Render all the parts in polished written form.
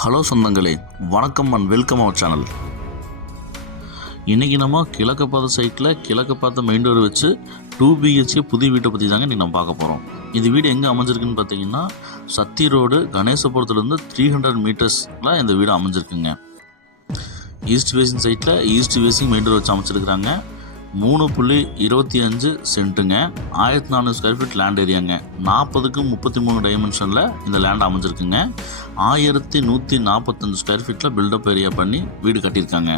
Hello சொந்தங்களே, வணக்கம் and welcome our channel. இன்றைக்கி நம்ம கிழக்கு பார்த்த சைட்டில் கிழக்கு பார்த்த மெயின் டோர் வச்சு 2 BHK புதிய வீட்டை பற்றி தாங்க இன்றைக்கி நம்ம பார்க்க போகிறோம். இந்த வீடு எங்கே அமைஞ்சிருக்குன்னு பார்த்தீங்கன்னா, சத்தி ரோடு கணேசபுரத்துலேருந்து 300 மீட்டர்ஸில் இந்த வீடு அமைஞ்சிருக்குங்க. ஈஸ்ட் ஃபேஸிங் சைட்டில் ஈஸ்ட் ஃபேஸிங் மெயின் டோர் வச்சு அமைச்சிருக்கிறாங்க. 3.25 சென்ட்டுங்க, 1400 ஸ்கொயர் ஃபீட் லேண்ட் ஏரியாங்க. 40க்கு 33 டைமென்ஷனில் இந்த லேண்ட் அமைஞ்சிருக்குங்க. 1145 ஸ்கொயர் ஃபீட்டில் பில்டப் ஏரியா பண்ணி வீடு கட்டியிருக்காங்க.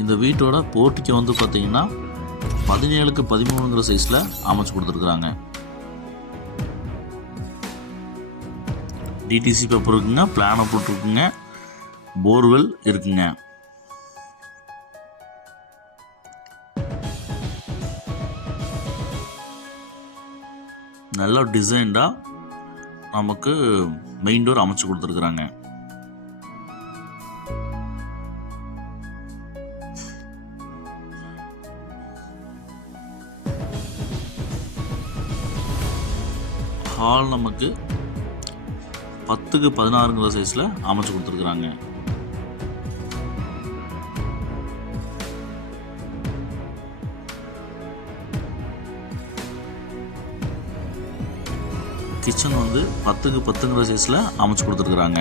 இந்த வீட்டோட போர்ட்டிக்கை வந்து பார்த்தீங்கன்னா 17க்கு 13ங்கிற சைஸில் அமைச்சு கொடுத்துருக்குறாங்க. டிடிசி பேப்பர் இருக்குங்க, பிளானை போட்டிருக்குங்க, போர்வெல் இருக்குங்க. நல்ல டிசைன்டாக நமக்கு மெயின் டோர் அமைச்சு கொடுத்துருக்குறாங்க. ஹால் நமக்கு 10க்கு 16ங்கிற சைஸில் அமைச்சு கொடுத்துருக்குறாங்க. கிச்சன் வந்து 10க்கு 10ங்கிற சைஸில் அமைச்சு கொடுத்துருக்குறாங்க.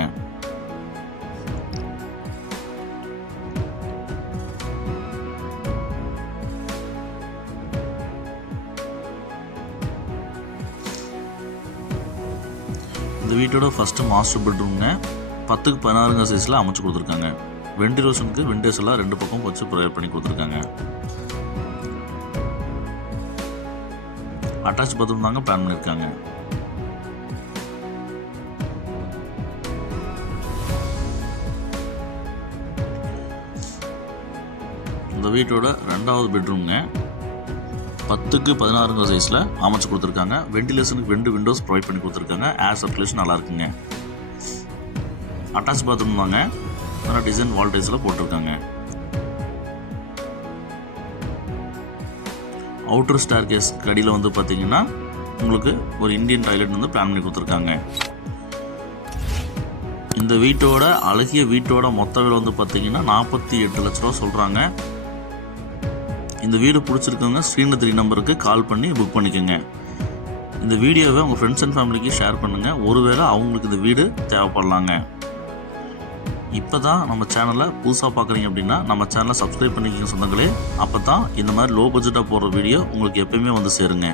இந்த வீட்டோட ஃபஸ்ட்டு மாஸ்டர் பெட்ரூம்ங்க, 10க்கு 16ங்கிற சைஸில் அமைச்சு கொடுத்துருக்காங்க. வெண்டிலேஷனுக்கு விண்டோஸ் எல்லாம் 2 பக்கம் வச்சு ப்ரொவைட் பண்ணி கொடுத்துருக்காங்க. அட்டாச் பாத்ரூம் தாங்க பிளான் பண்ணியிருக்காங்க. இந்த வீட்டோட 2வது பெட்ரூம்ங்க, 10க்கு 16ங்கிற சைஸில் அமைச்சு கொடுத்துருக்காங்க. வெண்டிலேஷனுக்கு 2 விண்டோஸ் ப்ரொவைட் பண்ணி கொடுத்துருக்காங்க. ஏர் சர்க்குலேஷன் நல்லா இருக்குங்க. அட்டாச் பாத்ரூம் தாங்க, நல்லா டிசைன் வால் டைல்ஸில் போட்டிருக்காங்க. அவுட்டர் ஸ்டேர் கேஸ் கடியில் வந்து பார்த்தீங்கன்னா உங்களுக்கு ஒரு இந்தியன் டாய்லெட் வந்து பிளான் பண்ணி கொடுத்துருக்காங்க. இந்த வீட்டோட அழகிய வீட்டோட மொத்த விலை வந்து பார்த்தீங்கன்னா 48 லட்ச ரூபா சொல்கிறாங்க. இந்த வீடு பிடிச்சிருக்கவங்க ஸ்க்ரீனில் 3 நம்பருக்கு கால் பண்ணி புக் பண்ணிக்கோங்க. இந்த வீடியோவை உங்கள் ஃப்ரெண்ட்ஸ் அண்ட் ஃபேமிலிக்கு ஷேர் பண்ணுங்கள். ஒருவேளை அவங்களுக்கு இந்த வீடு தேவைப்படலாங்க. இப்போ தான் நம்ம சேனலை புதுசாக பார்க்குறீங்க அப்படின்னா நம்ம சேனலை சப்ஸ்கிரைப் பண்ணிக்கோங்க சொந்தங்களே. அப்போ தான் இந்த மாதிரி லோ பட்ஜெட்டாக போடுற வீடியோ உங்களுக்கு எப்போயுமே வந்து சேருங்க.